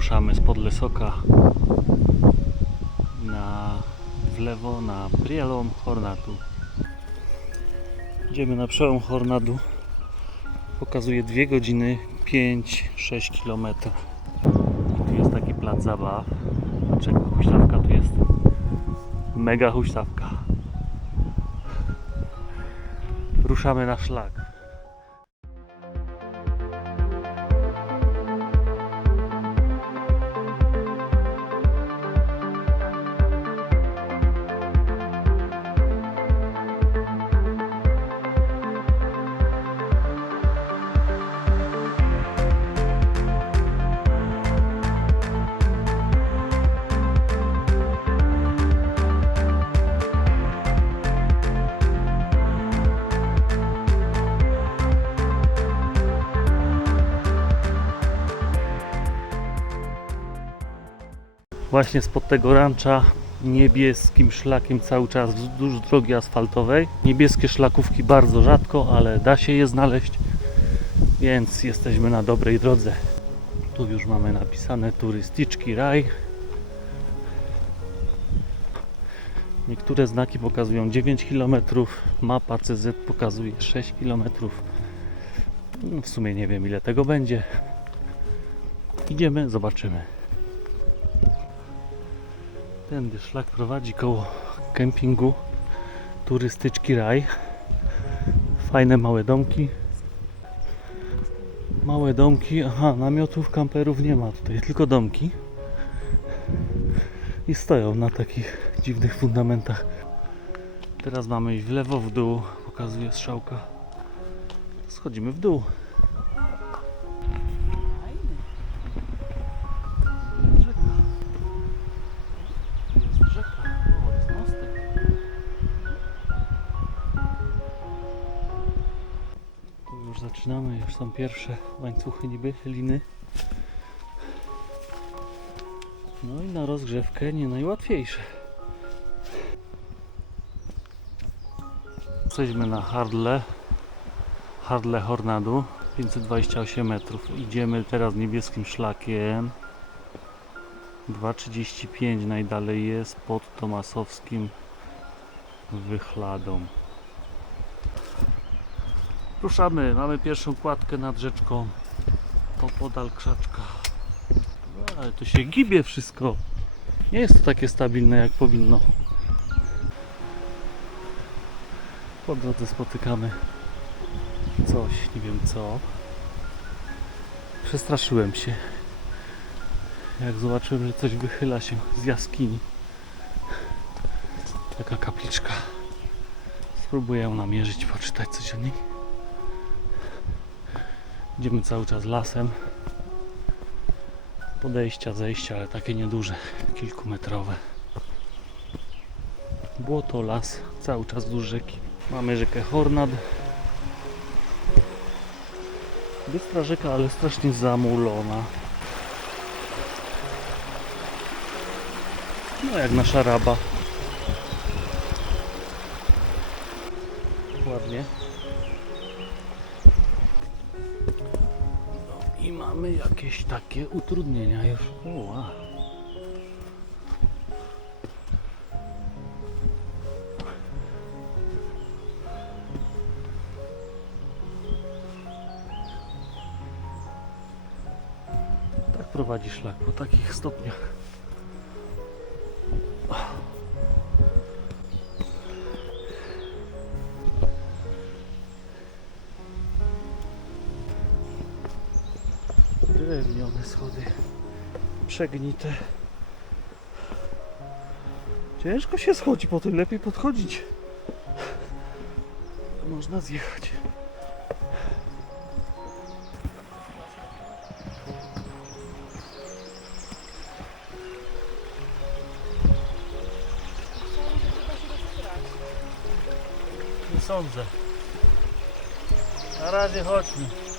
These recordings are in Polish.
ruszamy z Podlesoka na w lewo na Prielom Hornatu. Idziemy na przełom Hornadu. Pokazuje 2 godziny 5-6 km. I tu jest taki plac zabaw. Dlaczego huśtawka tu jest? Mega huśtawka. Ruszamy na szlak. Właśnie spod tego rancza niebieskim szlakiem cały czas wzdłuż drogi asfaltowej. Niebieskie szlakówki bardzo rzadko, ale da się je znaleźć, więc jesteśmy na dobrej drodze. Tu już mamy napisane turystyczki raj. Niektóre znaki pokazują 9 km, mapa CZ pokazuje 6 km. No, w sumie nie wiem ile tego będzie. Idziemy, zobaczymy. Tędy szlak prowadzi koło kempingu turystyczki raj. Fajne małe domki. Małe domki. Aha, namiotów, kamperów nie ma tutaj, tylko domki. I stoją na takich dziwnych fundamentach. Teraz mamy iść w lewo, w dół. Pokazuje strzałka. Schodzimy w dół. Zaczynamy, już są pierwsze łańcuchy niby, liny. No i na rozgrzewkę nie najłatwiejsze. Jesteśmy na Hardle, Hardle Hornadu, 528 metrów. Idziemy teraz niebieskim szlakiem. 2,35 najdalej jest pod Tomasowskim Wychladą. Ruszamy, mamy pierwszą kładkę nad rzeczką. Opodal krzaczka. Ale to się gibie wszystko. Nie jest to takie stabilne jak powinno. Po drodze spotykamy coś, nie wiem co. Przestraszyłem się jak zobaczyłem, że coś wychyla się z jaskini. Taka kapliczka. Spróbuję ją namierzyć, poczytać coś o niej. Idziemy cały czas lasem. Podejścia, zejścia, ale takie nieduże, kilkumetrowe. Błoto, las, cały czas wzdłuż rzeki. Mamy rzekę Hornad. Bystra rzeka, ale strasznie zamulona. No jak nasza raba. Ładnie. Jakieś takie utrudnienia już. Ua. Tak prowadzi szlak po takich stopniach. Drewniane schody. Przegnite. Ciężko się schodzi, po tym lepiej podchodzić. Można zjechać. Nie sądzę. Na razie chodźmy.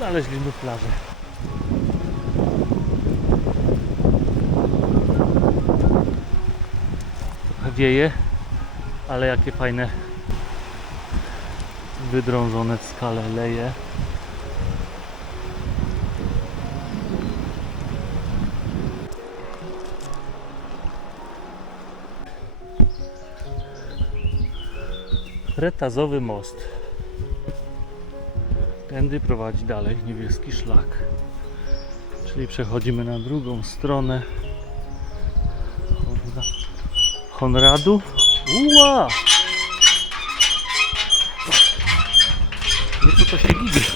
Znaleźliśmy plażę. Trochę wieje, ale jakie fajne wydrążone skale leje. Retazowy most. Tędy prowadzi dalej niebieski szlak. Czyli przechodzimy na drugą stronę Honradu. Uła! Nie co to się widzi.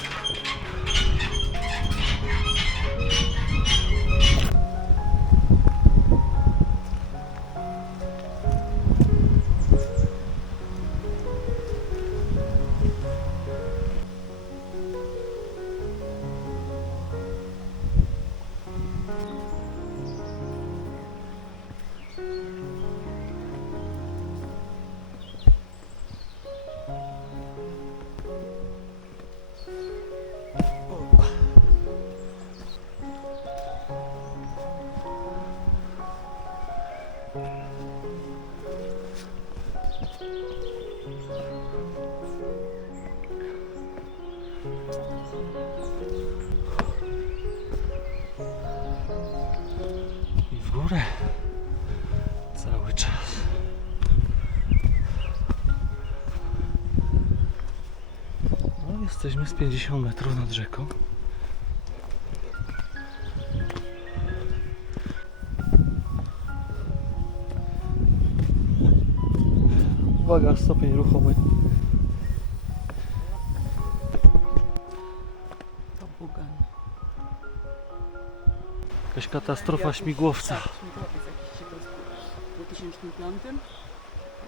I w górę cały czas. No, jesteśmy z 50 metrów nad rzeką. Uwaga, stopień ruchomy. Tobogan. Jakaś katastrofa śmigłowca. Tak, śmigłowiec jakiś się. W 2005?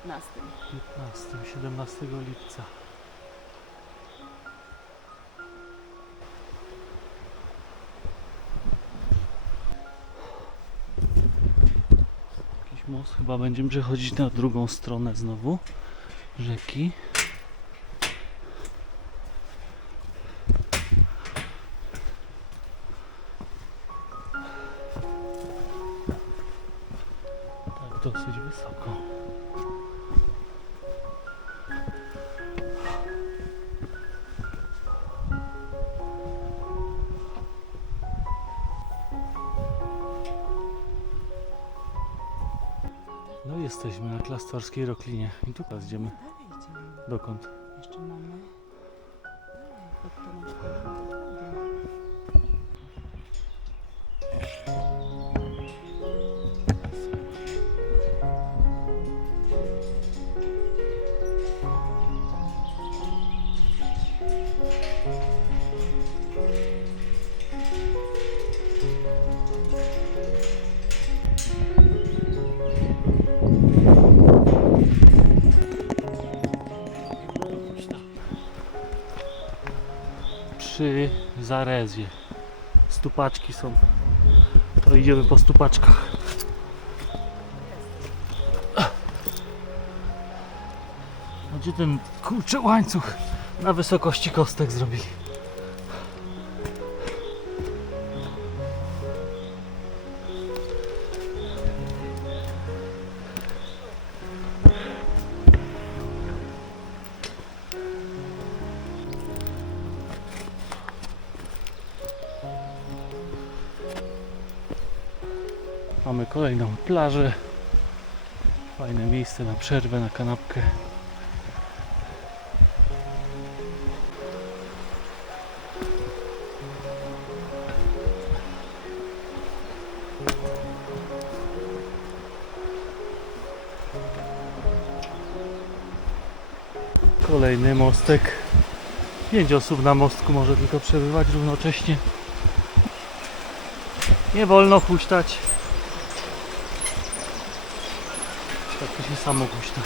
15. 15, 17 lipca. Chyba będziemy przechodzić na drugą stronę znowu rzeki. Jesteśmy na klasztorskiej Roklinie i tu teraz idziemy. Dokąd? Jeszcze mamy Przy Zarezie. Stupaczki są. To idziemy po stupaczkach. Gdzie ten kurczy łańcuch na wysokości kostek zrobili? Plażę. Fajne miejsce na przerwę, na kanapkę. Kolejny mostek. Pięć osób na mostku może tylko przebywać równocześnie. Nie wolno huśtać. Tak to się samo huśta.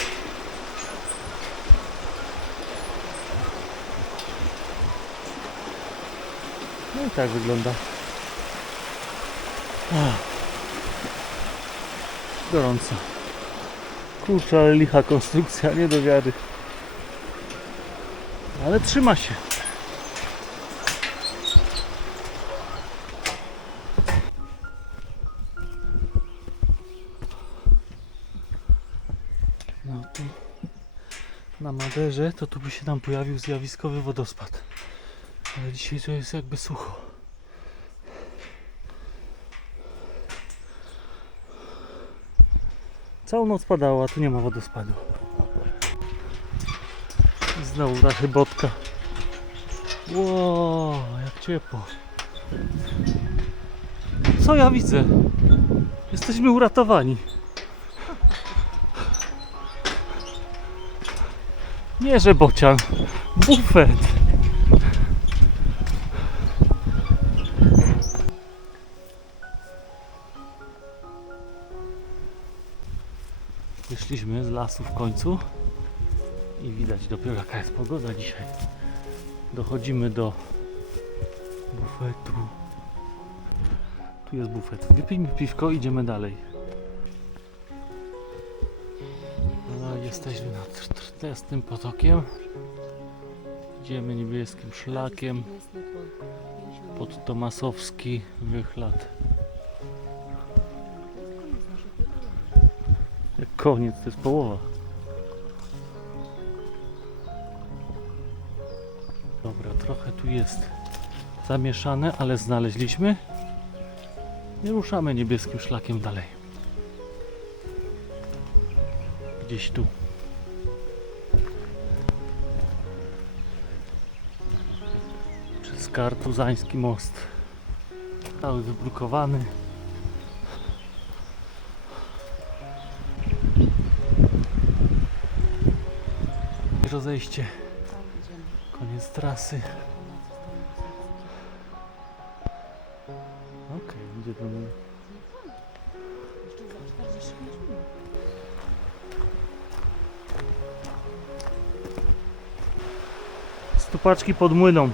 No i tak wygląda. Gorąco. Kurczę, ale licha konstrukcja, nie do wiary. Ale trzyma się. Na Maderze, to tu by się nam pojawił zjawiskowy wodospad. Ale dzisiaj to jest jakby sucho. Całą noc padało, a tu nie ma wodospadu. I znowu ta chybotka. Ło, jak ciepło. Co ja widzę? Jesteśmy uratowani. Nie, że bocian. Bufet. Wyszliśmy z lasu w końcu i widać dopiero jaka jest pogoda dzisiaj. Dochodzimy do bufetu. Tu jest bufet. Wypijmy piwko, idziemy dalej. Jesteśmy nad Trtestym potokiem. Idziemy niebieskim szlakiem pod Tomasowski wychlad. Jak koniec, to jest połowa. Dobra, trochę tu jest zamieszane, ale znaleźliśmy. I ruszamy niebieskim szlakiem dalej. Gdzieś tu. Kartuzański most. Cały wybrukowany. Rozejście. Koniec trasy. Okej, idzie do mnie. Jeszcze za 45 minut. Stupaczki pod młyną.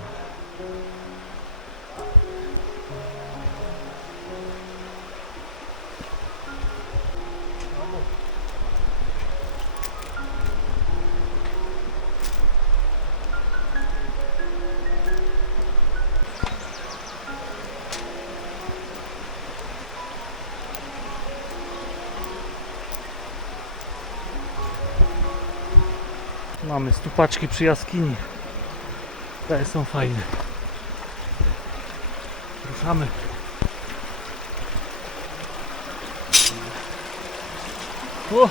Mamy stupaczki przy jaskini. Te są fajne. Ruszamy. O!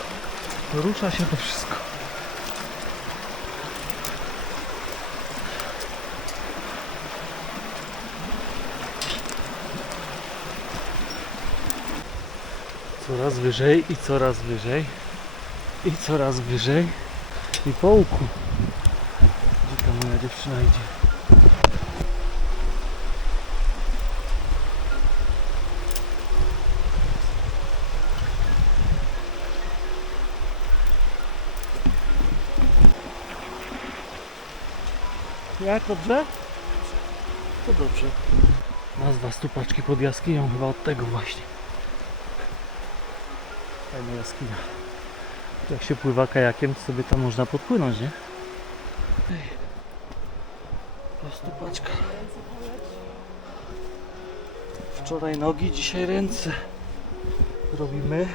Rusza się to wszystko. Coraz wyżej i coraz wyżej. I coraz wyżej. I po łuku. Gdzie ta moja dziewczyna idzie? Jak dobrze? To dobrze. Nazwa stupaczki pod jaskinią chyba od tego właśnie. Fajna jaskinia. Jak się pływa kajakiem, to sobie tam można podpłynąć, nie? Stupaczka. Wczoraj nogi, dzisiaj ręce. Robimy.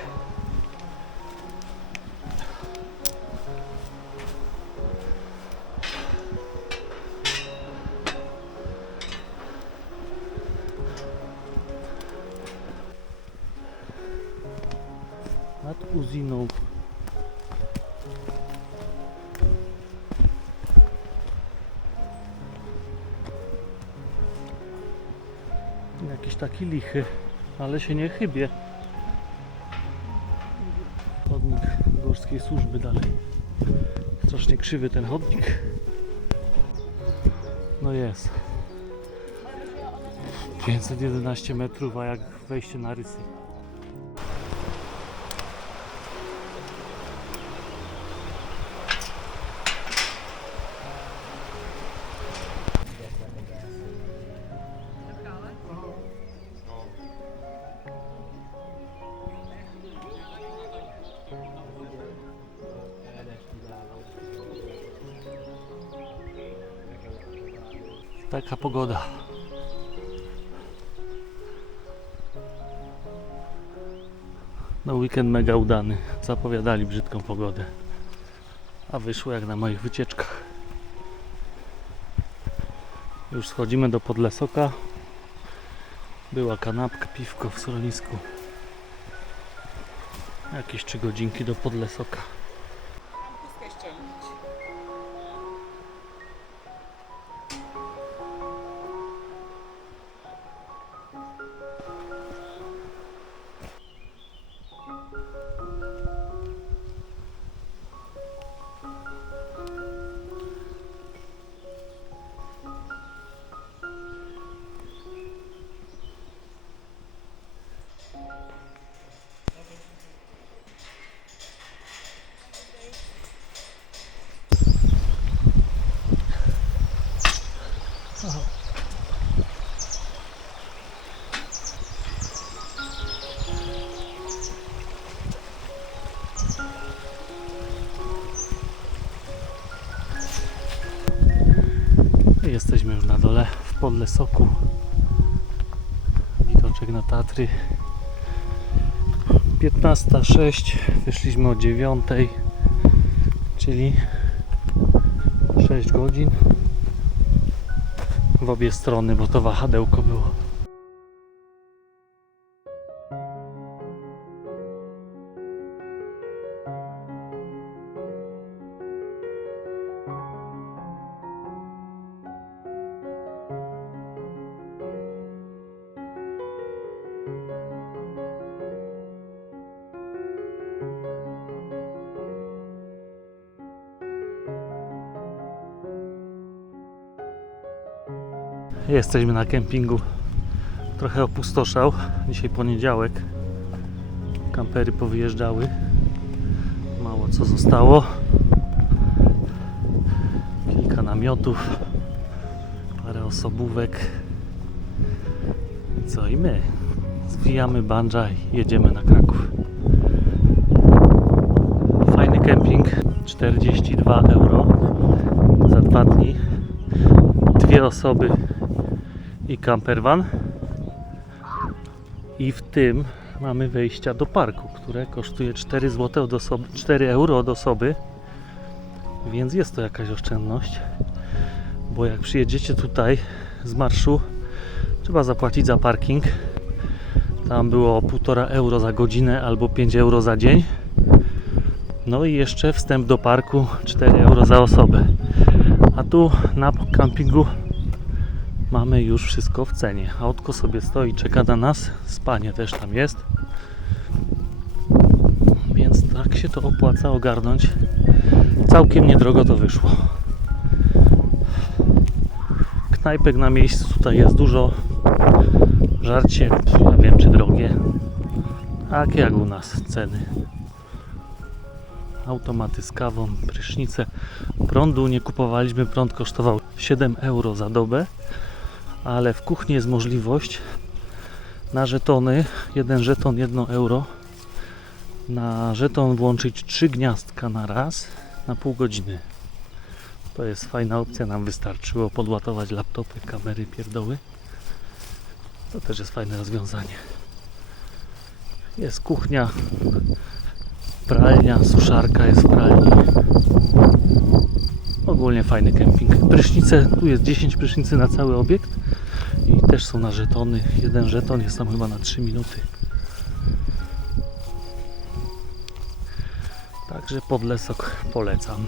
Ale się nie chybie. Chodnik górskiej służby dalej. Strasznie krzywy ten chodnik. No jest. 511 metrów, a jak wejście na rysy. Pogoda. No weekend mega udany. Zapowiadali brzydką pogodę. A wyszło jak na moich wycieczkach. Już schodzimy do Podlesoka. Była kanapka, piwko w schronisku. Jakieś trzy godzinki do Podlesoka. W Podlesoku. Widoczek na Tatry. 15.06. Wyszliśmy o 9.00, czyli 6 godzin w obie strony, bo to wahadełko było. Jesteśmy na kempingu. Trochę opustoszał. Dzisiaj poniedziałek. Kampery powyjeżdżały. Mało co zostało. Kilka namiotów. Parę osobówek. Co i my? Zwijamy banja i jedziemy na Kraków. Fajny kemping. 42 euro za dwa dni. Dwie osoby i campervan. I w tym mamy wejścia do parku, które kosztuje 4 zł od osoby, 4 euro od osoby. Więc jest to jakaś oszczędność. Bo jak przyjedziecie tutaj z marszu, trzeba zapłacić za parking. Tam było 1,5 euro za godzinę albo 5 euro za dzień. No i jeszcze wstęp do parku 4 euro za osobę. A tu na kampingu mamy już wszystko w cenie. Autko sobie stoi, czeka na nas. Spanie też tam jest. Więc tak się to opłaca ogarnąć. Całkiem niedrogo to wyszło. Knajpek na miejscu tutaj jest dużo. Żarcie, ja wiem czy drogie. Tak jak u nas ceny. Automaty z kawą, prysznice. Prądu nie kupowaliśmy, prąd kosztował 7 euro za dobę ale w kuchni jest możliwość na żetony, jeden żeton 1 euro, na żeton włączyć 3 gniazdka na raz na pół godziny. To jest fajna opcja, nam wystarczyło podładować laptopy, kamery, pierdoły. To też jest fajne rozwiązanie. Jest kuchnia, pralnia, suszarka jest w pralni. Ogólnie fajny kemping. Prysznice, tu jest 10 prysznicy na cały obiekt i też są na żetony. Jeden żeton jest tam chyba na 3 minuty. Także Podlesok polecam.